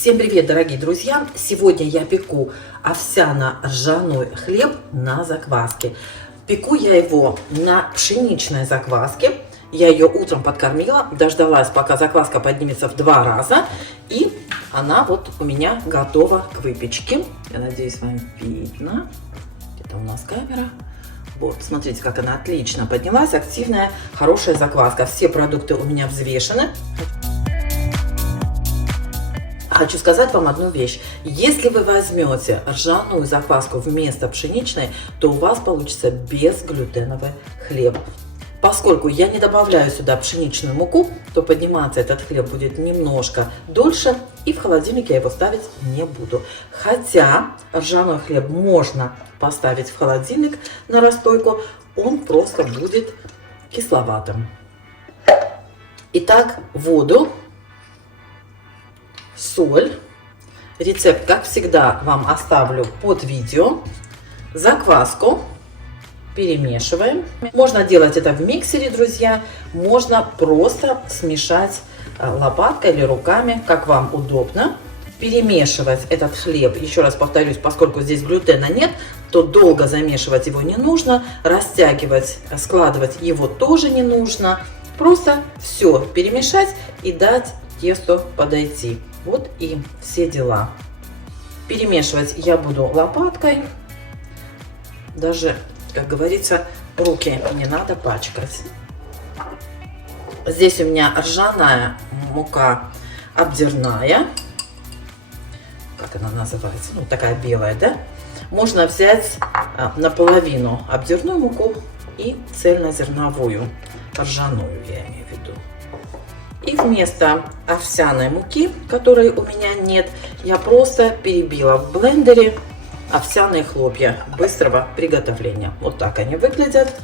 Всем привет, дорогие друзья! Сегодня я пеку овсяно-ржаной хлеб на закваске. Пеку я его на пшеничной закваске. Я ее утром подкормила, дождалась, пока закваска поднимется в 2 раза. И она вот у меня готова к выпечке. Я надеюсь, вам видно. Где-то у нас камера. Вот, смотрите, как она отлично поднялась. Активная, хорошая закваска. Все продукты у меня взвешены. Хочу сказать вам одну вещь. Если вы возьмете ржаную закваску вместо пшеничной, то у вас получится безглютеновый хлеб. Поскольку я не добавляю сюда пшеничную муку, то подниматься этот хлеб будет немножко дольше, и в холодильник я его ставить не буду. Хотя ржаной хлеб можно поставить в холодильник на расстойку, он просто будет кисловатым. Итак, воду, соль. Рецепт, как всегда, вам оставлю под видео. Закваску перемешиваем. Можно делать это в миксере, друзья. Можно просто смешать лопаткой или руками, как вам удобно. Перемешивать этот хлеб, еще раз повторюсь, поскольку здесь глютена нет, то долго замешивать его не нужно. Растягивать, складывать его тоже не нужно. Просто все перемешать и дать тесту подойти. Вот и все дела. Перемешивать я буду лопаткой. Даже, как говорится, руки не надо пачкать. Здесь у меня ржаная мука обдирная. Как она называется? Ну, такая белая, да? Можно взять наполовину обдирную муку и цельнозерновую, ржаную, я имею в виду. И вместо овсяной муки, которой у меня нет, я просто перебила в блендере овсяные хлопья быстрого приготовления. Вот так они выглядят.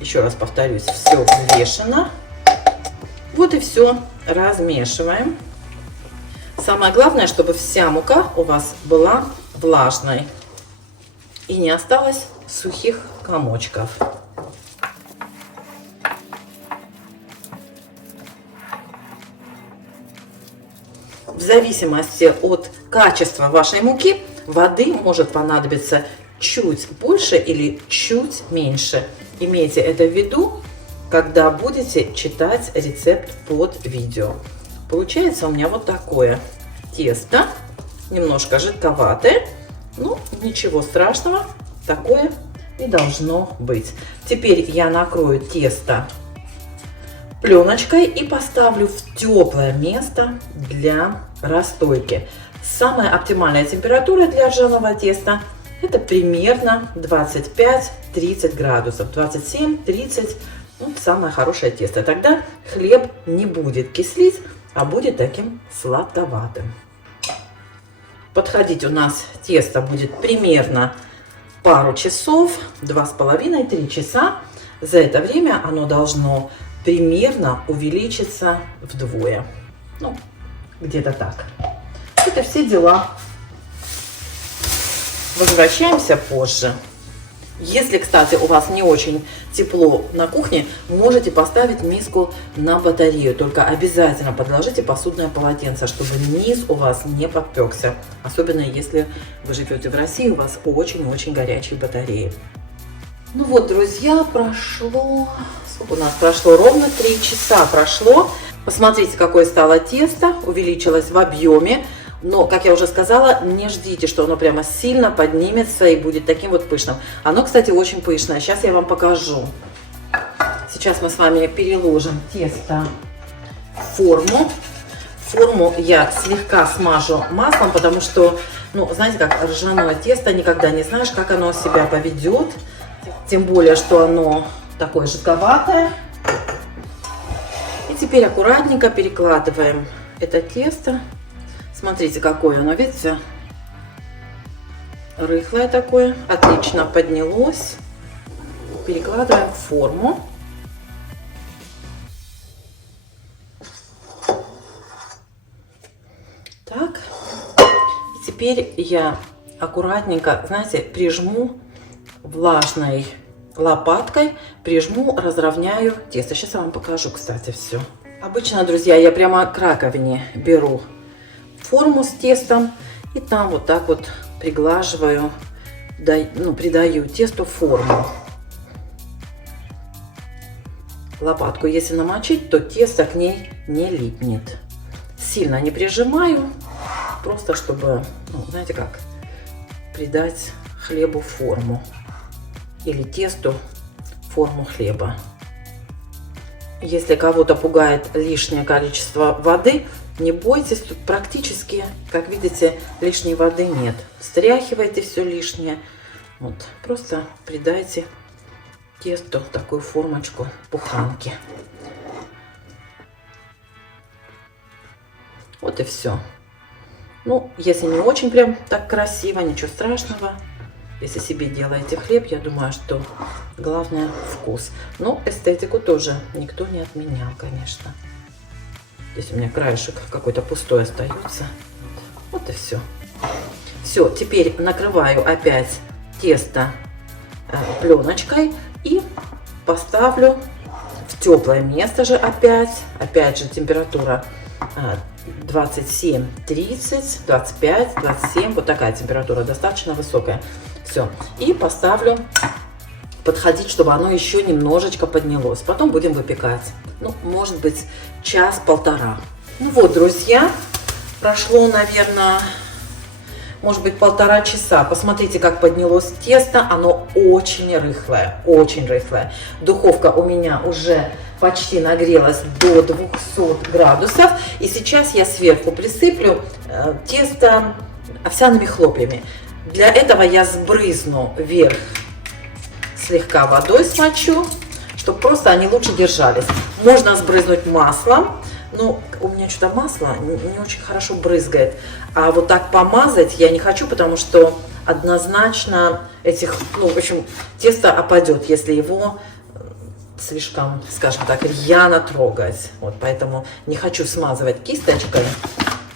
Еще раз повторюсь, все взвешено. Вот и все. Размешиваем. Самое главное, чтобы вся мука у вас была влажной и не осталось сухих комочков. В зависимости от качества вашей муки воды может понадобиться чуть больше или чуть меньше. Имейте это в виду, когда будете читать рецепт под видео. Получается у меня вот такое тесто, немножко жидковатое, но ничего страшного, такое и должно быть. Теперь я накрою тесто пленочкой и поставлю в теплое место для расстойки. Самая оптимальная температура для ржаного теста это примерно 25-30 градусов. 27-30 ну, самое хорошее тесто. Тогда хлеб не будет кислить, а будет таким сладковатым. Подходить у нас тесто будет примерно пару часов, 2,5-3 часа. За это время оно должно примерно увеличится вдвое. Ну, где-то так. Это все дела. Возвращаемся позже. Если, кстати, у вас не очень тепло на кухне, можете поставить миску на батарею. Только обязательно подложите посудное полотенце, чтобы низ у вас не подпекся. Особенно если вы живете в России, у вас очень-очень горячие батареи. Ну вот, друзья, прошло... Сколько у нас прошло? Ровно 3 часа прошло. Посмотрите, какое стало тесто. Увеличилось в объеме. Но, как я уже сказала, не ждите, что оно прямо сильно поднимется и будет таким вот пышным. Оно, кстати, очень пышное. Сейчас я вам покажу. Сейчас мы с вами переложим тесто в форму. Форму я слегка смажу маслом, потому что, ну, знаете, как ржаное тесто, никогда не знаешь, как оно себя поведет. Тем более, что оно такое жидковатое. И теперь аккуратненько перекладываем это тесто. Смотрите, какое оно, видите? Рыхлое такое. Отлично поднялось. Перекладываем в форму. Так. И теперь я аккуратненько, знаете, прижму влажной лопаткой, прижму, разровняю тесто. Сейчас я вам покажу, кстати, все. Обычно, друзья, я прямо к раковине беру форму с тестом и там вот так вот приглаживаю, придаю тесту форму. Лопатку если намочить, то тесто к ней не липнет. Сильно не прижимаю, просто чтобы, знаете как, придать хлебу форму или тесту форму хлеба. Если кого-то пугает лишнее количество воды, не бойтесь, тут практически, как видите, лишней воды нет. Стряхивайте все лишнее, вот, просто придайте тесту такую формочку буханки. Вот и все. Если не очень прям так красиво, ничего страшного. Если себе делаете хлеб, я думаю, что главное вкус. Но эстетику тоже никто не отменял, конечно. Здесь у меня краешек какой-то пустой остается. Вот и все. Все, теперь накрываю опять тесто пленочкой и поставлю в теплое место же опять. Опять же температура 27, 30, 25, 27. Вот такая температура, достаточно высокая. Все. И поставлю подходить, чтобы оно еще немножечко поднялось. Потом будем выпекать. Может быть, час-полтора. Вот, друзья, прошло, наверное, может быть, 1,5 часа. Посмотрите, как поднялось тесто. Оно очень рыхлое, очень рыхлое. Духовка у меня уже почти нагрелась до 200 градусов. И сейчас я сверху присыплю тесто овсяными хлопьями. Для этого я сбрызну вверх, слегка водой смочу, чтобы просто они лучше держались. Можно сбрызнуть маслом, но у меня что-то масло не очень хорошо брызгает. А вот так помазать я не хочу, потому что однозначно в общем, тесто опадет, если его слишком, скажем так, рьяно трогать. Вот поэтому не хочу смазывать кисточкой.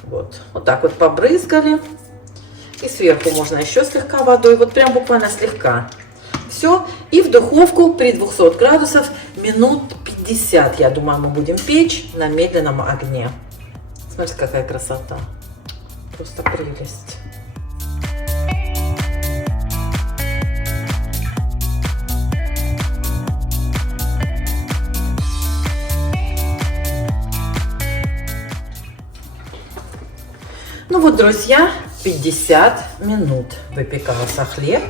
Вот так вот побрызгали. И сверху можно еще слегка водой, вот прям буквально слегка. Все, и в духовку при 200 градусов минут 50, я думаю, мы будем печь на медленном огне. Смотрите, какая красота. Просто прелесть. Вот, друзья, 50 минут выпекался хлеб.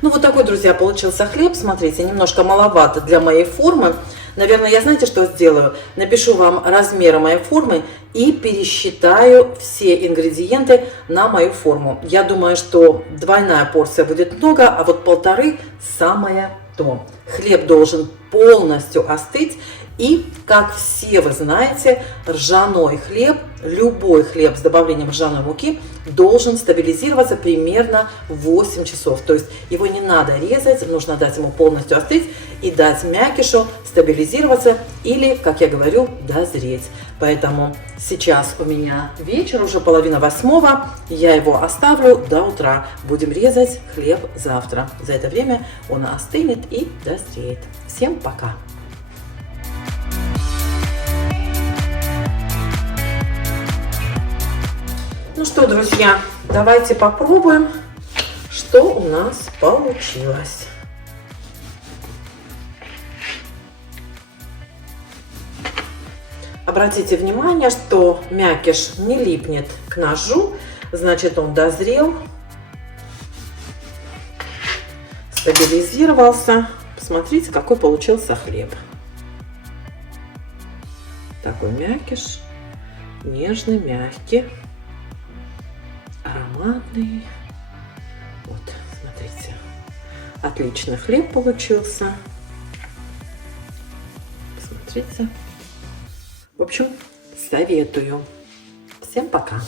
Вот такой, друзья, получился хлеб. Смотрите, немножко маловато для моей формы. Наверное, я знаете, что сделаю? Напишу вам размеры моей формы и пересчитаю все ингредиенты на мою форму. Я думаю, что двойная порция будет много, а вот 1,5 самое то. Хлеб должен полностью остыть. И, как все вы знаете, ржаной хлеб, любой хлеб с добавлением ржаной муки должен стабилизироваться примерно 8 часов. То есть его не надо резать, нужно дать ему полностью остыть и дать мякишу стабилизироваться или, как я говорю, дозреть. Поэтому сейчас у меня вечер, уже 7:30, я его оставлю до утра. Будем резать хлеб завтра. За это время он остынет и дозреет. Всем пока! Что, друзья, давайте попробуем, что у нас получилось. Обратите внимание, что мякиш не липнет к ножу, значит, он дозрел, стабилизировался. Посмотрите, какой получился хлеб. Такой мякиш, нежный, мягкий. Ароматный. Вот, смотрите. Отличный хлеб получился. Смотрите. В общем, советую. Всем пока.